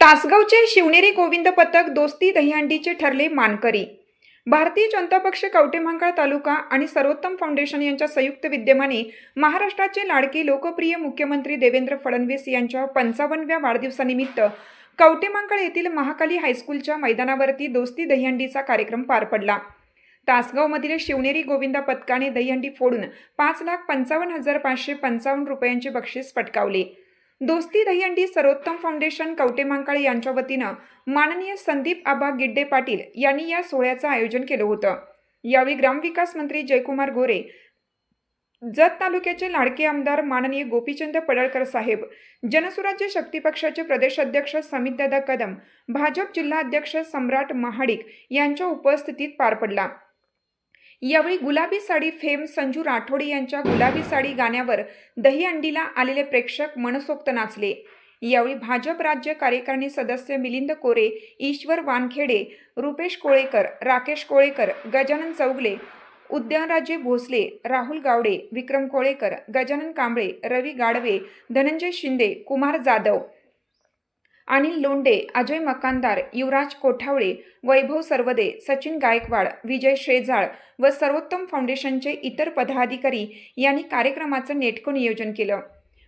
तासगावचे शिवनेरी गोविंद पथक दोस्ती दहीहंडीचे ठरले मानकरी. भारतीय जनता पक्ष कवटेमहांकाळ तालुका आणि सर्वोत्तम फाउंडेशन यांच्या संयुक्त विद्यमाने महाराष्ट्राचे लाडके लोकप्रिय मुख्यमंत्री देवेंद्र फडणवीस यांच्या पंचावन्नव्या वाढदिवसानिमित्त कवटेमहांकाळ येथील महाकाली हायस्कूलच्या मैदानावरती दोस्ती दहीहंडीचा कार्यक्रम पार पडला. तासगावमधील शिवनेरी गोविंदा पथकाने दहीहंडी फोडून पाच लाख पंचावन्न हजार पाचशे पंचावन्न रुपयांचे बक्षीस पटकावले. दोस्ती दहीहंडी सर्वोत्तम फाउंडेशन कवटेमांकाळ यांच्या वतीनं माननीय संदीप आबा गिड्डे पाटील यांनी या सोहळ्याचं आयोजन केलं होतं. यावेळी ग्रामविकास मंत्री जयकुमार गोरे जत तालुक्याचे लाडके आमदार माननीय गोपीचंद पडळकर साहेब जनसुराज्य शक्ती पक्षाचे प्रदेशाध्यक्ष समितदादा कदम भाजप जिल्हाध्यक्ष सम्राट महाडिक यांच्या उपस्थितीत पार पडला. यावेळी गुलाबी साडी फेम संजू राठोडे यांच्या गुलाबी साडी गाण्यावर दहीहंडीला आलेले प्रेक्षक मनसोक्त नाचले. यावेळी भाजप राज्य कार्यकारिणी सदस्य मिलिंद कोरे ईश्वर वानखेडे रुपेश कोळेकर राकेश कोळेकर गजानन चौगले उद्यानराजे भोसले राहुल गावडे विक्रम कोळेकर गजानन कांबळे रवी गाडवे धनंजय शिंदे कुमार जाधव अनिल लोंडे अजय मकानदार युवराज कोठावळे वैभव सर्वदे सचिन गायकवाड विजय शेजाळ व सर्वोत्तम फाउंडेशनचे इतर पदाधिकारी यांनी कार्यक्रमाचं नेटकं नियोजन केलं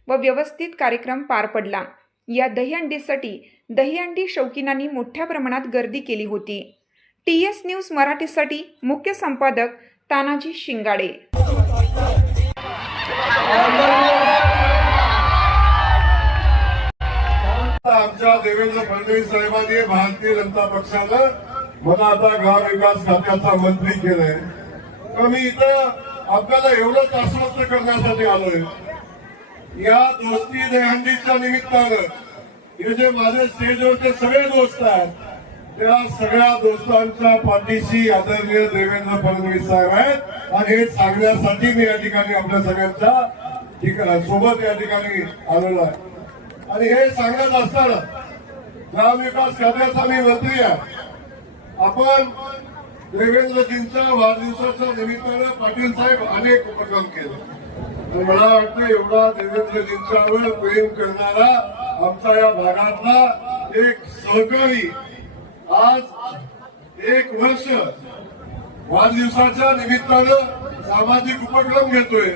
व व्यवस्थित कार्यक्रम पार पडला. या दहीहंडीसाठी दहीहंडी शौकीनांनी मोठ्या प्रमाणात गर्दी केली होती. टी एस न्यूज मराठीसाठी मुख्य संपादक तानाजी शिंगाडे. देवेंद्र फडणवीस साहेबांनी भारतीय जनता पक्षानं मला आता गाव विकास खात्याचा मंत्री केलंय. तर मी इथं आपल्याला एवढंच आश्वस्त करण्यासाठी आलोय. या दोस्ती देहंडीच्या निमित्तानं हे जे माझे स्टेजवरचे सगळे दोस्त आहेत त्या सगळ्या दोस्तांच्या पाठीशी आदरणीय देवेंद्र फडणवीस साहेब आहेत. आणि हे सांगण्यासाठी मी या ठिकाणी आपल्या सगळ्यांच्या सोबत या ठिकाणी आलेलो आहे. आणि हे सांगत असताना ग्रामविकास खात्याचा मी मंत्री आहे. आपण देवेंद्रजींच्या वाढदिवसाच्या निमित्तानं पाटील साहेब अनेक उपक्रम केले. मला वाटतं एवढा देवेंद्रजींच्यावर प्रेम करणारा आमचा या भागातला एक सहकारी आज एक वर्ष वाढदिवसाच्या निमित्तानं सामाजिक उपक्रम घेतोय.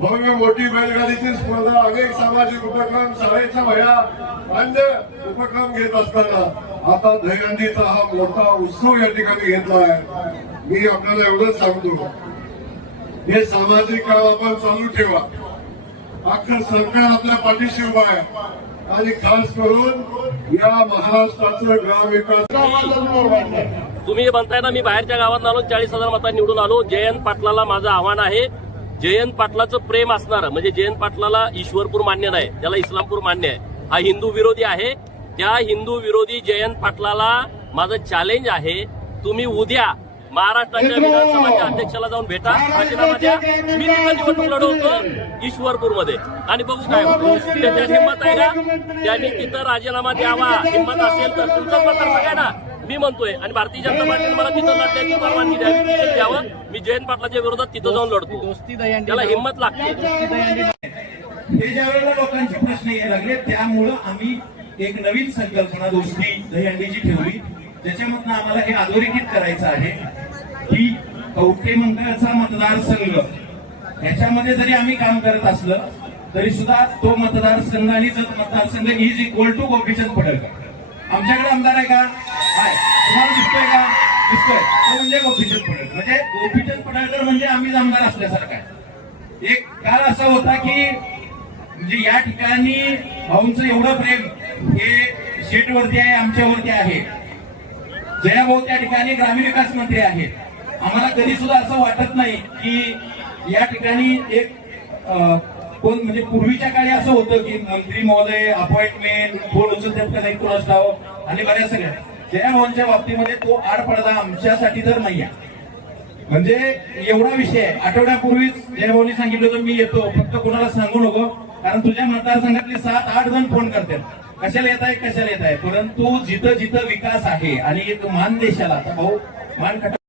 भव्य मोठी बैलगाडीची स्पर्धा. अनेक सामाजिक उपक्रम शाळेच्या वया अन्य उपक्रम घेत असताना आता दहीहंडीचा हा मोठा उत्सव या ठिकाणी घेतला आहे मी आपल्याला एवढंच सांगतो. हे सामाजिक काम आपण चालू ठेवा. अख्खं सरकार आपल्या पाठीशी उभा आहे. आणि खास करून या महाराष्ट्राचं ग्रामविकास तुम्ही जे म्हणताय ना मी बाहेरच्या गावात आलो चाळीस हजार मतांनी निवडून आलो. जयंत पाटलाला माझं आव्हान आहे. जयंत पाटलाचं प्रेम असणार म्हणजे जयंत पाटलाला ईश्वरपूर मान्य नाही त्याला इस्लामपूर मान्य आहे. हा हिंदू विरोधी आहे. त्या हिंदू विरोधी जयंत पाटलाला माझं चॅलेंज आहे. तुम्ही उद्या महाराष्ट्राच्या विधानसभाच्या अध्यक्षाला जाऊन भेटा राजीनामा द्या. मी तिथं निवडणूक लढवतो ईश्वरपूरमध्ये. आणि बघू काय. त्याच्यात हिंमत आहे का त्यांनी तिथं राजीनामा द्यावा. हिंमत असेल तर तुमचं मतदारसंघ आहे ना. मी म्हणतोय आणि भारतीय जनता पार्टीने मला तिथं लढण्याची परवानगी द्यावी द्यावं. मी जयंत पाटलाच्या विरोधात तिथं जाऊन लढतो. त्याला हिंमत लागते. हे ज्या वेळेला लोकांचे प्रश्न यायला लागले त्यामुळं आम्ही एक नवीन संकल्पना दोस्ती दहीहंडीची ठेवली. ज्याच्यामधनं आम्हाला हे अधोरेखित करायचं आहे की कवठे मंडळाचा मतदारसंघ. याच्यामध्ये जरी आम्ही काम करत असलं तरी सुद्धा तो मतदारसंघ आणि जर मतदारसंघ is equal to Gopichand Padalkar. आमच्याकडे आमदार आहे का? आहे तुम्हाला दिसतोय का? दिसतोय. तो म्हणजे गोपीचंद पडळकर. म्हणजे गोपीचंद पडळकर म्हणजे आम्हीच आमदार असल्यासारखा आहे. एक काळ असा होता की म्हणजे या ठिकाणी भाऊंचं एवढं प्रेम हे शेटवरती आहे आमच्यावरती आहे. जयाभाऊ त्या ठिकाणी ग्रामीण विकास मंत्री आहेत. आम्हाला कधी सुद्धा असं वाटत नाही की या ठिकाणी एक कोण म्हणजे पूर्वीच्या काळी असं होतं की मंत्री महोदय अपॉइंटमेंट फोन उचलतात का नाही कोण ठाव आणि बऱ्याच सगळ्या. जयमोहनच्या बाबतीमध्ये तो आडपडदा आमच्यासाठी तर नाही आहे म्हणजे एवढा विषय आहे. आठवड्यापूर्वीच जयभाऊनी सांगितलं होतं मी येतो फक्त कोणाला सांगू नको कारण तुझ्या मतदारसंघातले सात आठ जण फोन करतात. कशाला येत आहे कशाला येत आहे परंतु जिथं जिथं विकास आहे आणि एक मान देशाला आता भाऊ मान